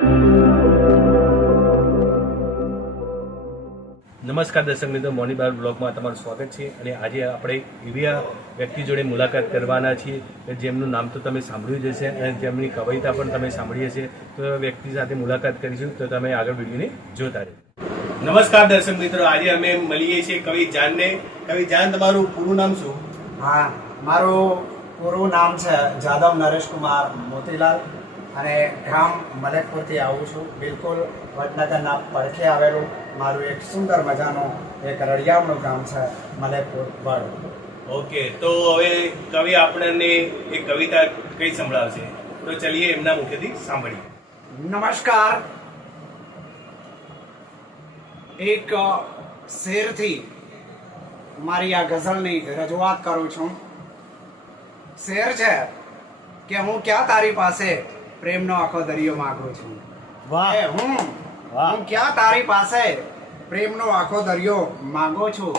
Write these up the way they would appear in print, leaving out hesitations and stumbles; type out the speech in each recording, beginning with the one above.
નમસ્કાર દર્શક મિત્રો, મોનીબાર બ્લોગમાં તમારું સ્વાગત છે. અને આજે આપણે એવી વ્યક્તિ જોડે મુલાકાત કરવાના છીએ કે જેમનું નામ તો તમે સાંભળ્યું જ હશે અને જેમની કવિતા પણ તમે સાંભળી હશે. તો એ વ્યક્તિ સાથે મુલાકાત કરીશું, તો તમે આગળ વિડીયોને જોતા રહેજો. નમસ્કાર દર્શક મિત્રો, આજે અમે મળીએ છીએ કવિ જાનને. કવિ જાન, તમારું પૂરું નામ શું? હા, મારું પૂરું નામ છે જાદવ નરેશ કુમાર મોતીલાલ અને ગામ મલેકપુરથી આવું છું. બિલકુલ વડનગરના પડખે આવેલું મારું એક સુંદર મજાનું એક રળિયામણું ગામ છે મલેકપુર વડ. ઓકે, તો હવે કવિ આપણને એક કવિતા કઈ સંભળાવશે, તો ચલીએ એમના મુખેથી સાંભળીએ. નમસ્કાર. એક શેરથી મારી આ ગઝલની રજૂઆત કરું છું. શેર છે કે હું ક્યાં તારી પાસે પ્રેમનો આખો દરિયો માંગુ છું. વાહ, હું ક્યાં તારી પાસે પ્રેમનો આખો દરિયો માંગો છું.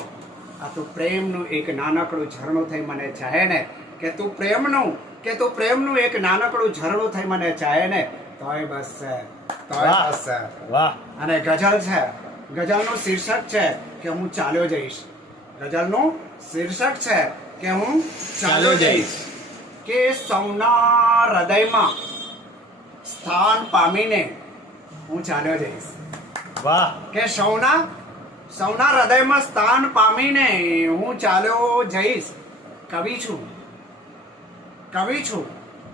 આ તું પ્રેમનું એક નાનકડું ઝરણું થઈ મને ચાહે ને, કે તું પ્રેમનું એક નાનકડું ઝરણું થઈ મને ચાહે ને, તોય બસ છે, તોય બસ છે. વાહ. અને ગઝલ છે, ગઝલનું શીર્ષક છે કે હું ચાલ્યો જઈશ. ગઝલનું શીર્ષક છે કે હું ચાલ્યો જઈશ. કે સૌના હૃદયમાં સ્થાન પામીને હું ચાલ્યો જઈશ. વાહ. કે સૌના હૃદયમાં સ્થાન પામીને હું ચાલ્યો જઈશ. કવિ છું.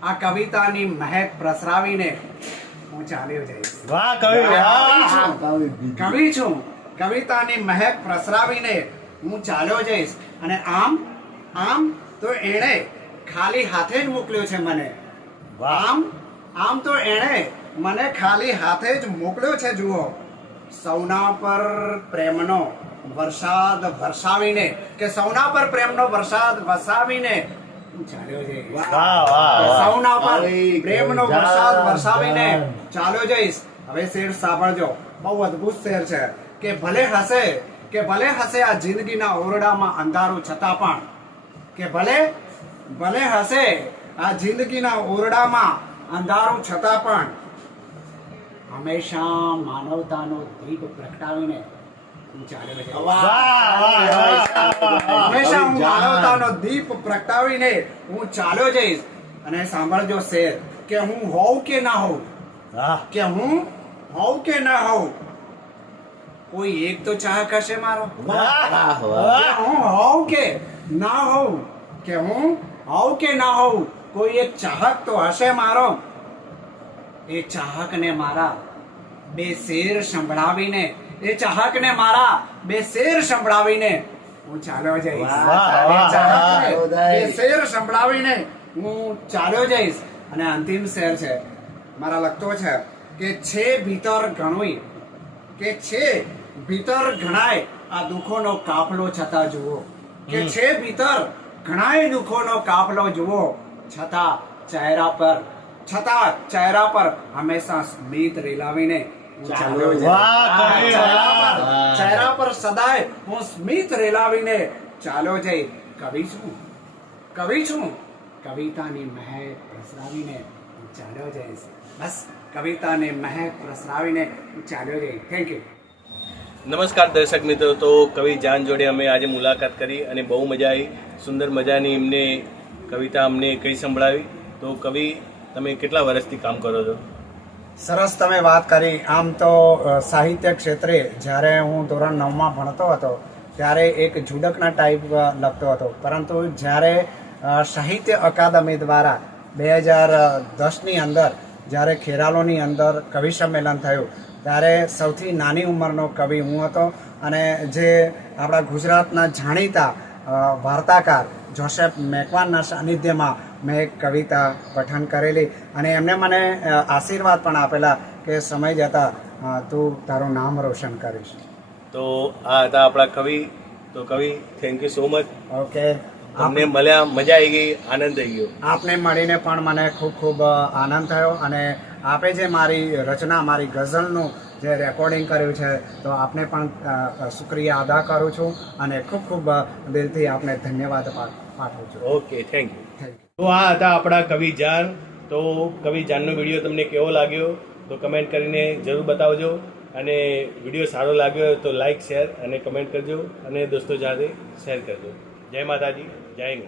આ કવિતાની મહેક પ્રસરાવીને હું ચાલ્યો જઈશ. વાહ કવિ, વાહ. કવિ છું. કવિતાની મહેક પ્રસરાવીને હું ચાલ્યો જઈશ. અને આમ તો એણે ખાલી હાથે જ મોકલ્યો છે મને. આમ તો એણે મને ખાલી હાથે જ મોકલ્યો છે. જુઓ, સૌના પર પ્રેમનો વરસાદ વરસાવીને, કે સૌના પર પ્રેમનો વરસાદ વરસાવીને હું ચાલ્યો જઈશ. સૌના પર પ્રેમનો વરસાદ વરસાવીને ચાલ્યો જઈશ. હવે શેર સાંભળજો, બહુ અદ્ભુત શેર છે. કે ભલે હશે આ જિંદગીના ઓરડામાં અંધારું છતાં પણ, કે ભલે હશે આ જિંદગીના ઓરડામાં અંધારું છતાં પણ હંમેશા માનવતાનો દીપ પ્રગટાવીને હું ચાલ્યો જઈશ. હંમેશા હું માનવતાનો દીપ પ્રગટાવીને હું ચાલ્યો જઈશ. અને સાંભળજો શેર, કે હું હોઉં કે ના હોઉં, કે હું હોઉં કે ના હોઉં, કોઈ એક તો ચાહક હશે મારો. હું હોઉં કે ના હોઉં, કે હું હોઉં કે ના હોઉં, કોઈ એક ચાહક તો હશે મારો. એ ચાહકને મારા બે શેર સંભળાવીને હું ચાલ્યો જઈશ. બે શેર સંભળાવીને હું ચાલ્યો જઈશ. અને અંતિમ શેર છે મારા લખતો છે કે છે ભીતર ઘણાય આ દુઃખોનો કાફલો છતાં જુઓ, કે છે ભીતર ઘણાય દુઃખોનો કાફલો જુઓ, છતાં ચહેરા પર હંમેશા સ્મિત રેલાવીને હું ચાલ્યો જઈશ. ચહેરા પર સદાય હું સ્મિત રેલાવીને ચાલ્યો જઈ. કવિ છું. કવિતાની મહેક પ્રસરાવીને હું ચાલ્યો જઈશ. બસ, કવિતાની મહેક પ્રસરાવીને હું ચાલ્યો જઈશ. Thank you. નમસ્કાર દર્શક મિત્રો, તો કવિ જાન જોડે અમે આજે મુલાકાત કરી અને બહુ મજા આવી. સુંદર મજાની એમને કવિતા અમને કઈ સંભળાવી. તો કવિ, તમે કેટલા વર્ષથી કામ કરો છો? સરસ તમે વાત કરી. આમ તો સાહિત્ય ક્ષેત્રે જ્યારે હું ધોરણ 9માં ભણતો હતો ત્યારે એક જુડકના ટાઈપ લખતો હતો. પરંતુ જ્યારે સાહિત્ય અકાદમી દ્વારા 2010ની અંદર જ્યારે ખેરાલુની અંદર કવિ સંમેલન થયું ત્યારે સૌથી નાની ઉંમરનો કવિ હું હતો. અને જે આપણા ગુજરાતના જાણીતા વાર્તાકાર જોસેફ મેકવાનના સાનિધ્યમાં મેં એક કવિતા પઠન કરેલી અને એમને મને આશીર્વાદ પણ આપેલા કે સમય જતાં તું તારું નામ રોશન કરીશ. તો આ હતા આપણા કવિ. તો કવિ, thank you so much. Okay, તમને મળ્યા, મજા આવી ગઈ, આનંદ થઈ ગયો. આપને મળીને પણ મને ખૂબ આનંદ થયો. અને આપે જે મારી રચના, મારી ગઝલનું જે રેકોર્ડિંગ કર્યું છે, તો આપને પણ શુક્રિયા અદા કરું છું અને ખૂબ દિલથી આપને ધન્યવાદ પાઠવું છું. Okay, thank you. તો આ હતા આપણા કવિ જાન. તો કવિ જાનનો વિડીયો તમને કેવો લાગ્યો તો કમેન્ટ કરીને જરૂર બતાવજો અને વિડીયો સારો લાગ્યો હોય તો લાઈક શેર અને કમેન્ટ કરજો અને દોસ્તો સાથે શેર કરજો. જય માતાજી, જય હિન્દ.